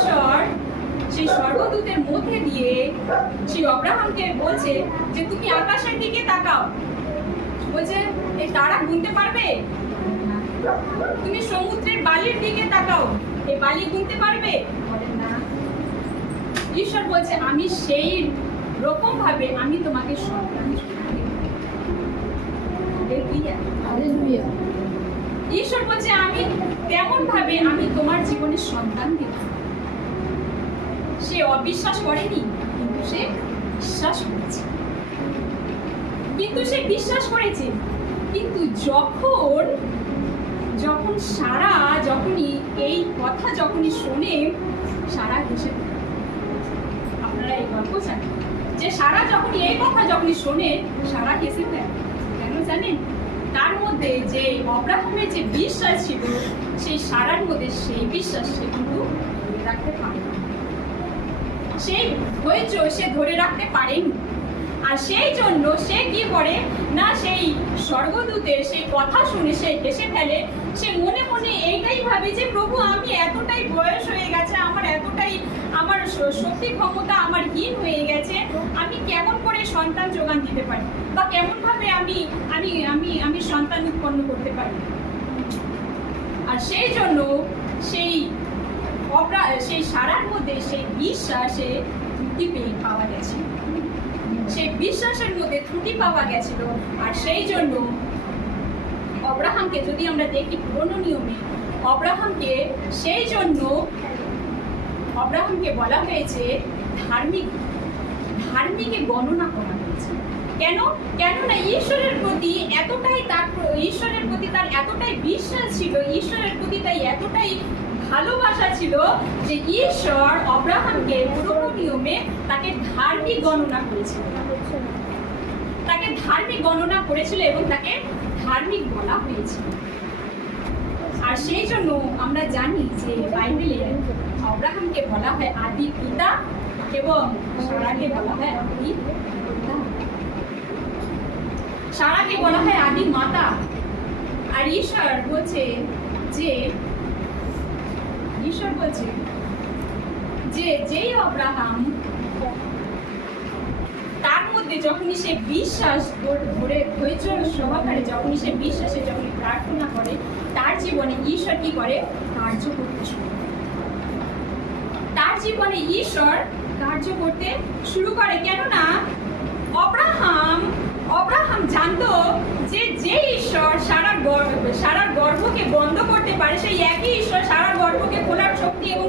ঈশ্বর সেই স্বর্গদূতের মধ্যে দিয়ে সেই আব্রাহামকে বলছে যে তুমি আকাশের দিকে তাকাও। বলছে এই তারা গুনতে পারবে? তুমি সমুদ্রের বালির দিকে তাকাও, এই বালি গুনতে পারবে? বলেন না। ঈশ্বর বলছে আমি সেই রকম ভাবে আমি তোমাকে সন্তান দেব। ঈশ্বর বলছে আমি তেমন ভাবে আমি তোমার জীবনে সন্তান দেব। সে অবিশ্বাস করেনি, কিন্তু সে বিশ্বাস করেছে। কিন্তু যখন সারা যখনই এই কথা যখনই শোনে, সারা হেসে ফেলে। আপনারা এই গল্প জানেন যে সারা যখনই এই কথা যখনই শোনে, সারা হেসে ফেলে। কেন জানেন? তার মধ্যে যে আব্রাহামের যে বিশ্বাস ছিল, সেই সারার মধ্যে সেই বিশ্বাস সে কিন্তু ধরে রাখতে পারে, সেই ধৈর্য সে ধরে রাখতে পারেনি। আর সেই জন্য সে কি করে না, সেই স্বর্গদূতের সেই কথা শুনে সে হেসে ফেলে। সে মনে মনে এইটাই ভাবে যে প্রভু আমি এতটাই বয়স হয়ে গেছে, আমার শক্তি ক্ষমতা আমার হীন হয়ে গেছে, আমি কেমন করে সন্তান যোগান দিতে পারি, বা কেমন ভাবে আমি আমি আমি আমি সন্তান উৎপন্ন করতে পারি। আর সেই জন্য সেই সারার মধ্যে সেই বিশ্বাসে ত্রুটি পাওয়া গেছে, সেই বিশ্বাসের মধ্যে ত্রুটি পাওয়া গেছিল। আর সেই জন্য আব্রাহামকে যদি আমরা দেখি পুরনো নিয়মে, আব্রাহামকে বলা হয়েছে ধার্মিকে গণনা করা হয়েছে। কেন না ঈশ্বরের প্রতি তার এতটাই বিশ্বাস ছিল, ঈশ্বরের প্রতি তাই এতটাই ভালোবাসা ছিল যে ঈশ্বর আব্রাহামকে পুরনো নিয়মে তাকে ধার্মিক গণনা করেছিল এবং তাকে ধার্মিক বলা হয়েছিল। আর সেই জন্য আমরা জানি যে বাইবেলে আব্রাহামকে বলা হয় আদি পিতা এবং সারাকে বলা হয় আদি মাতা। আর ঈশ্বর বলছে যে যেই আব্রাহাম তার মধ্যে যখনই সে বিশ্বাস ধরে ধৈর্য সহকারে যখনই সে বিশ্বাসে যখনই প্রার্থনা করে, তার জীবনে ঈশ্বর কি করে? কার্য করতে শুরু করে। কেননা আব্রাহাম জানতো যে ঈশ্বর সারার গর্ভকে বন্ধ করতে পারে, সেই একই ঈশ্বর সারার গর্ভকে খোলার শক্তি এবং